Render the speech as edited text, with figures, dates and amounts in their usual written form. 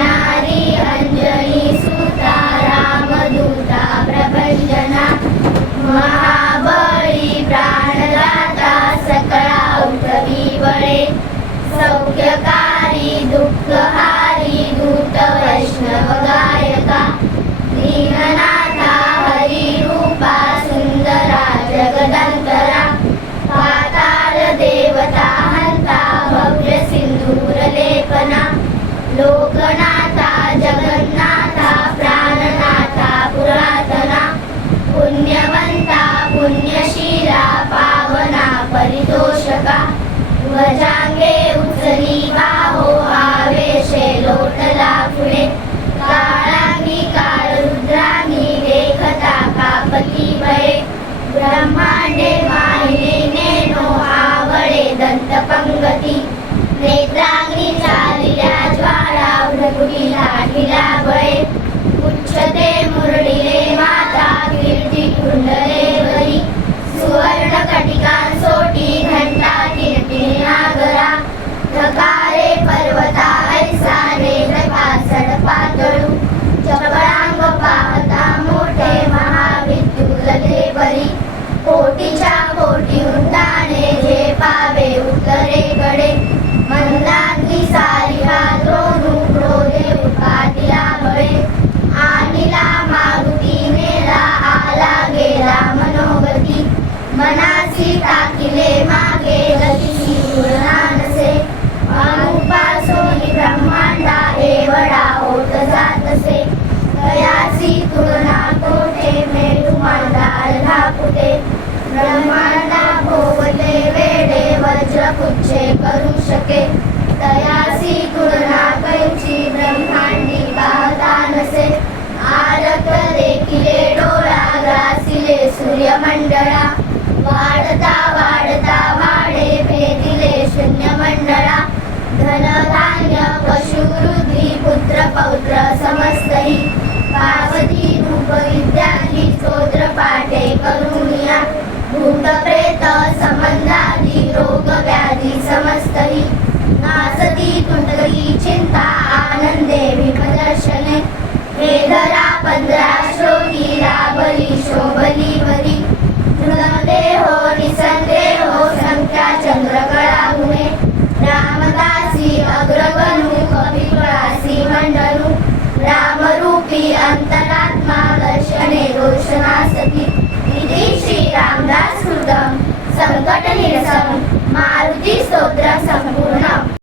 नारी अंजनी सुता रामदूता प्रभंजना महाबळी प्राणदाता सकळा उठवी बळे सौख्यकारी दुःखहारी दूत वैष्णव गायका दीननाथा हरिरूपा सुंदरा जगदंतरा पाताल देवता हंता भव्य सिंदूर लेपना लोकनाथा जगन्नाथा प्राणनाथा पुरातना पुण्यवंता पुण्यशीला पावना परितोषका ध्वजांगे उचली बाहो आवेशे लोटला पुढे काळांगी काळ रुद्रांगी देखता कापती भये ब्रह्मांडे माहिने नेनो आवळे दंतपंगती नेत्रांगी चालिल्या ज्वाळा भ्रकुटीला ढिला बळे उच्चते मुरडिले माता कीर्ती कुंडले वरी सुवर्ण कटिकांसोटी घंटा कीर्ती नागरा धकारे पर्वता ऐसा नेत्रका सडपातळू चपळांग पाहता मोठे महाविद्युलते बरी कोटीच्या कोटी उद्दाने झेपावे उत्तरेकडे मंदाग्नी सारिहा द्रोणू क्रोधे उपादिला बळे आणिला मारुती नेला आला गेला मनोगती मनासी टाकिले मागे गतीशी उडना नसे अनुपासोनी ब्रह्मांडा एवढा होत जातसे तयासी तुलना कोठे मेरू मांडाल धापुटे ब्रह्मांडा भोवते वेडे वज्रपुच्छे करू शके तयासी तुलना कैची ब्रह्मांडी पाहता नसे आरक देखिले डोळा ग्रासिले सूर्यमंडळा वाढता वाढता वाढे भेदिले शून्य मंडळा धनधान्य पशुवृद्धी पुत्र पौत्र समस्तही पावती धूप विद्याधी स्तोत्र पाठे करुणिया भूत प्रेत संबंधादी रोग व्याधी समस्तही नासती तुंडली चिंता आनंदे विपदर्शने हे धरा 15 श्लोकी लाभली शोभली वरी देहो निसंदेहो संख्या चंद्रकळा गुणे रामदासी अग्रगणू कविकुळासी मंडलू रामरूपी अंतरात्मा दर्शने रोषणासती इति श्री रामदास कृतं संकट निरसं मारुती स्तोत्र संपूर्ण